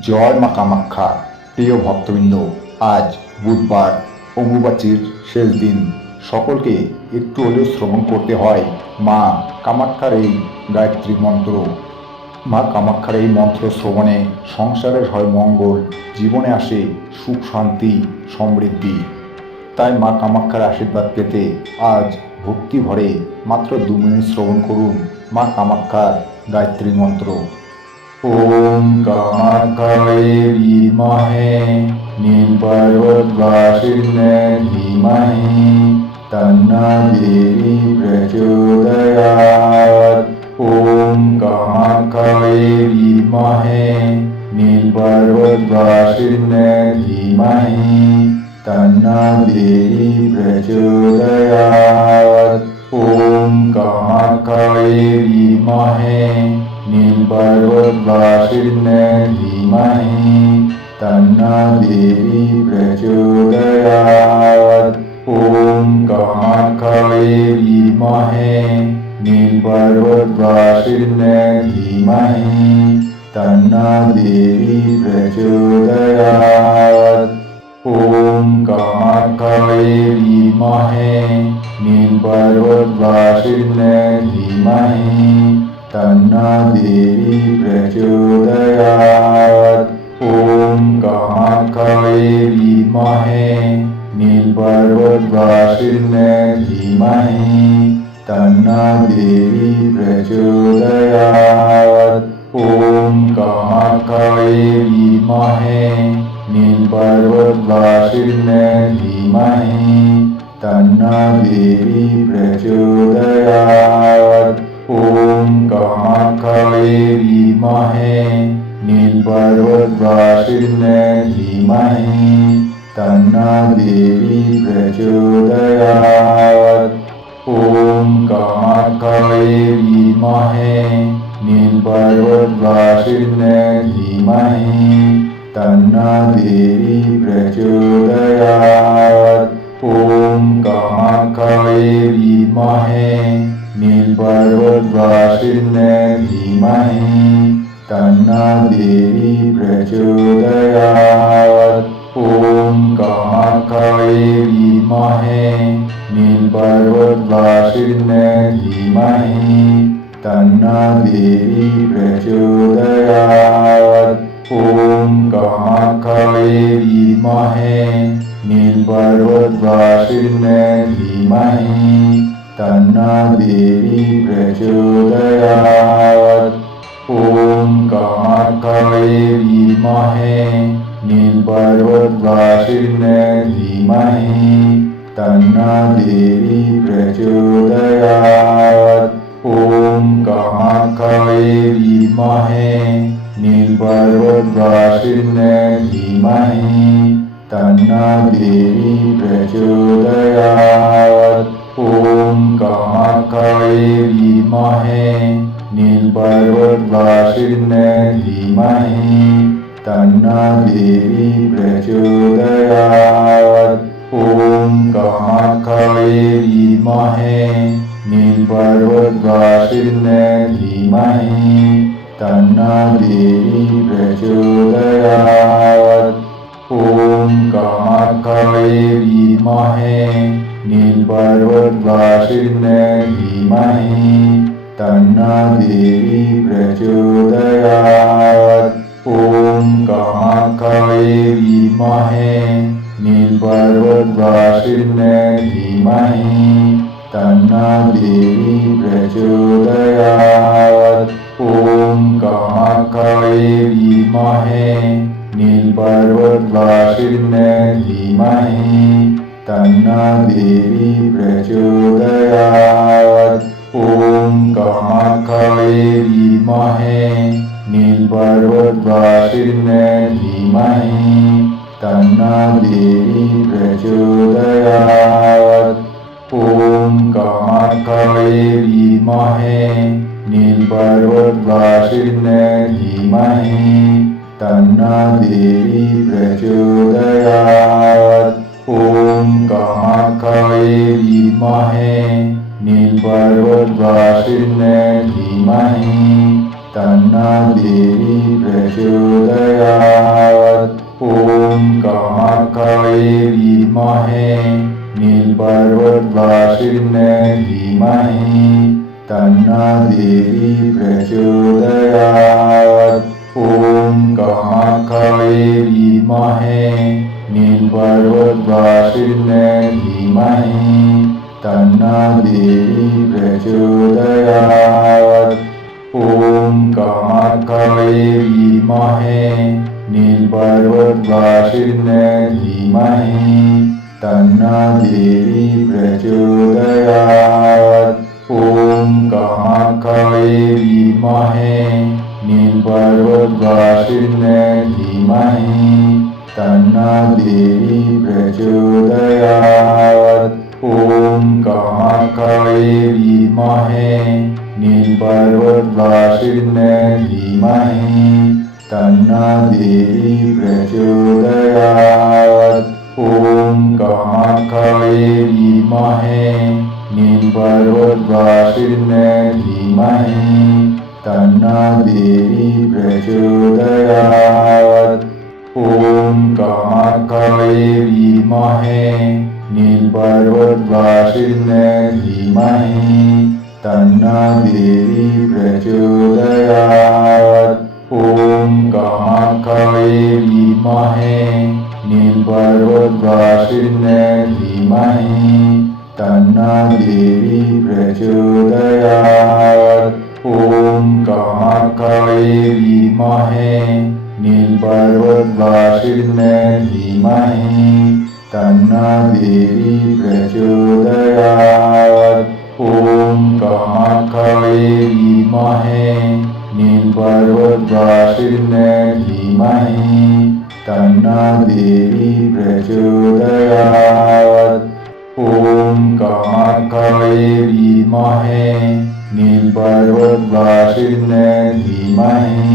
জয় মা কামাখ্যা। প্রিয় ভক্তবৃন্দ, আজ বুধবার, অম্বুবাচীর শেষ দিন। সকলকে একটু হলেও শ্রবণ করতে হয় মা কামাখ্যার এই গায়ত্রী মন্ত্র। মা কামাখ্যার এই মন্ত্র শ্রবণে সংসারের হয় মঙ্গল, জীবনে আসে সুখ, শান্তি, সমৃদ্ধি। তাই মা কামাখ্যার আশীর্বাদ পেতে আজ ভক্তি ভরে মাত্র 2 মিনিট শ্রবণ করুন মা কামাখ্যার গায়ত্রী মন্ত্র। ওম কামাখ্যায়ে বিদ্মহে নীলপর্বতবাসিন্যে ধীমহি তন্নো দেবী প্রচোদয়াৎ। ওম কামাখ্যায়ে বিদ্মহে নীলপর্বতবাসিন্যে ধীমহি তন্নো দেবী প্রচোদয়াৎ। ওম কামাখ্যায়ে বিদ্মহে নীলপর্বতবাসিন্যে ধীমহি তন্নো দেবী প্রচোদয়াৎ। ওম কামাখ্যায়ে বিদ্মহে নীলপর্বতবাসিন্যে ধীমহি তন্নো দেবী প্রচোদয়াৎ। ওম কামাখ্যায়ে বিদ্মহে নীলপর্বতবাসিন্যে ধীমহি তন্নো দেবী প্রচোদয়াৎ। ওম কামাখ্যায়ে বিদ্মহে নীলপর্বতবাসিন্যে ধীমহি তন্নো দেবী প্রচোদয়াৎ। ওম কামাখ্যায়ে বিদ্মহে নীলপর্বতবাসিন্যে ধীমহি তন্নো দেবী প্রচোদয়াৎ। ওম কামাখ্যায়ে বিদ্মহে নীলপর্বতবাসিন্যে ধীমহি তন্নো দেবী প্রচোদয়াৎ। ওম কামাখ্যায়ে বিদ্মহে নীলপর্বতবাসিন্যে ধীমহি তন্নো দেবী প্রচোদয়াৎ। ওম কামাখ্যায়ে বিদ্মহে নীলপর্বতবাসিন্যে ধীমহি তন্নো দেবী প্রচোদয়াৎ। ওম কামাখ্যায়ে বিদ্মহে নীলপর্বতবাসিন্যে ধীমহি তন্নো দেবী প্রচোদয়াৎ। ওম কামাখ্যায়ে বিদ্মহে নীলপর্বতবাসিন্যে ধীমহি তন্নো দেবী প্রচোদয়াৎ। ওম কামাখ্যায়ে বিদ্মহে নীলপর্বতবাসিন্যে ধীমহি তন্নো দেবী প্রচোদয়াৎ। ওম কামাখ্যায়ে বিদ্মহে নীলপর্বতবাসিন্যে ধীমহি তন্নো দেবী প্রচোদয়াৎ। ওম কামাখ্যায়ে বিদ্মহে নীলপর্বতবাসিন্যে ধীমহি তন্নো দেবী প্রচোদয়াৎ। ওম কামাখ্যায়ে বিদ্মহে নীলপর্বতবাসিন্যে ধীমহি তন্নো দেবী প্রচোদয়াৎ। ওম কামাখ্যায়ে বিদ্মহে নীলপর্বতবাসিন্যে ধীমহি তন্নো দেবী প্রচোদয়াৎ। ওম কামাখ্যায়ে বিদ্মহে নীলপর্বতবাসিন্যে ধীমহি তন্নো দেবী প্রচোদয়াৎ। ওম কামাখ্যায়ে বিদ্মহে নীলপর্বতবাসিন্যে ধীমহি তন্নো দেবী প্রচোদয়াৎ। ওম কামাখ্যায়ে বিদ্মহে নীলপর্বতবাসিন্যে ধীমহি তন্নো দেবী প্রচোদয়াৎ। ওম কামাখ্যায়ে বিদ্মহে নীলপর্বতবাসিন্যে ধীমহি তন্নো দেবী প্রচোদয়াৎ। ওম কামাখ্যায়ে বিদ্মহে নীলপর্বতবাসিন্যে ধীমহি तन्नो देवी प्रचोदयात्। ॐ कामाख्यै विद्महे नीलपर्वतवासिन्यै धीमहि तन्नो देवी प्रचोदयात्। ॐ कामाख्यै विद्महे नीलपर्वतवासिन्यै धीमहि तन्नो देवी प्रचोदयात्। ॐ कामाख्यै विद्महे नीलपर्वतवासिन्यै धीमहि तन्नो देवी प्रचोदयात्। ॐ कामाख्यै विद्महे नीलपर्वतवासिन्यै धीमहि तन्नो देवी प्रचोदयात्। ॐ कामाख्यै विद्महे नीलपर्वतवासिन्यै धीमहि तन्नो देवी प्रचोदयात्। ॐ कामाख्यै विद्महे नीलपर्वतवासिन्यै धीमहि तन्नो देवी प्रचोदयात्। ॐ कामाख्यै विद्महे नीलपर्वतवासिन्यै धीमहि तन्नो देवी प्रचोदयात्। ॐ कामाख्यै विद्महे नीलपर्वतवासिन्यै धीमहि तन्नो देवी प्रचोदयात्। ॐ कामाख्यै विद्महे नीलपर्वतवासिन्यै धीमहि तन्नो देवी प्रचोदयात्। ॐ कामाख्यै विद्महे नीलपर्वतवासिन्यै धीमहि तन्नो देवी प्रचोदयात्। ॐ कामाख्यै विद्महे नीलपर्वतवासिन्यै धीमहि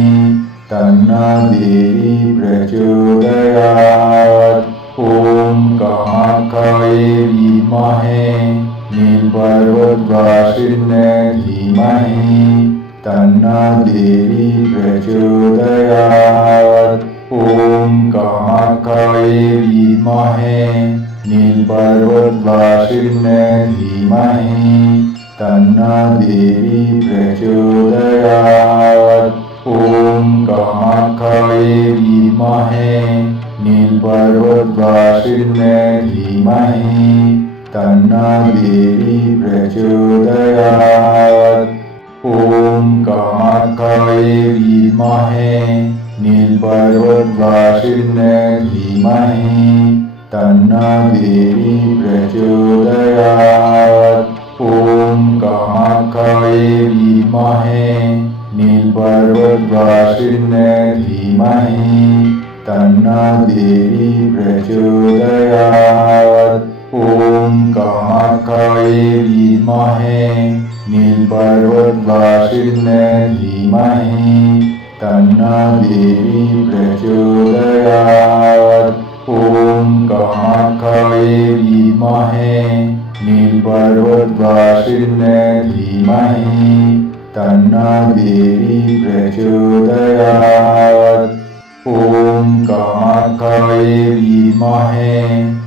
तन्नो देवी प्रचोदयात्। ॐ कामाख्यै विद्महे नीलपर्वतवासिन्यै धीमहि तन्नो देवी प्रचोदयात्। ॐ कामाख्यै विद्महे नीलपर्वतवासिन्यै धीमहि तन्नो देवी प्रचोदयात्। ॐ कामाख्यै विद्महे नीलपर्वतवासिन्यै धीमहि तन्नो देवी प्रचोदयात्। ॐ कामाख्यै विद्महे नीलपर्वतवासिन्यै धीमहि तन्नो देवी प्रचोदयात्। ॐ कामाख्यै विद्महे नीलपर्वतवासिन्यै धीमहि तन्नो देवी प्रचोदयात्। ॐ कामाख्यै विद्महे नीलपर्वतवासिन्यै धीमहि तन्नो देवी प्रचोदयात्। ॐ कामाख्यै विद्महे नीलपर्वतवासिन्यै धीमहि तन्नो देवी प्रचोदयात्। ॐ कामाख्यै विद्महे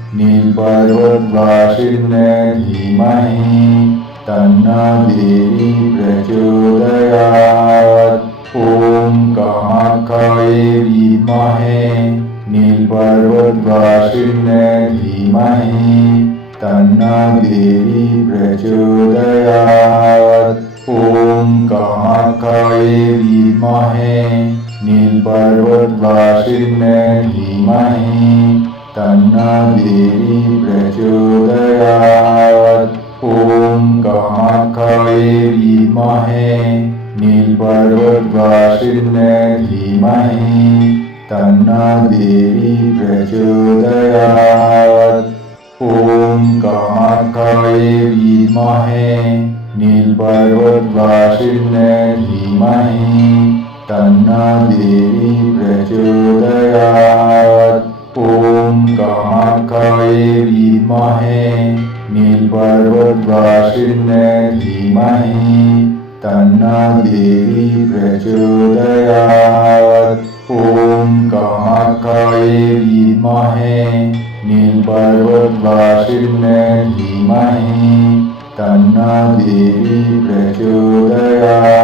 नीलपर्वतवासिन्यै धीमहि तन्नो देवी प्रचोदयात्। ॐ कामाख्यै विद्महे नीलपर्वतवासिन्यै धीमहि तन्नो देवी प्रचोदयात्। ॐ कामाख्यै विद्महे नीलपर्वतवासिन्यै धीमहि तन्नो देवी प्रचोदयात्। ॐ कामाख्यै विद्महे नीलपर्वतवासिन्यै धीमहि तन्नो देवी प्रचोदयात्। ॐ कामाख्यै विद्महे नीलपर्वतवासिन्यै धीमहि तन्नो देवी प्रचोदयात्। ॐ कामाख्यै विद्महे नीलपर्वतवासिन्यै धीमहि तन्नो देवी प्रचोदयात्। कामाख्यायै विद्महे नीलपर्वतवासिन्यै धीमहि तन्नो देवी प्रचोदयात्।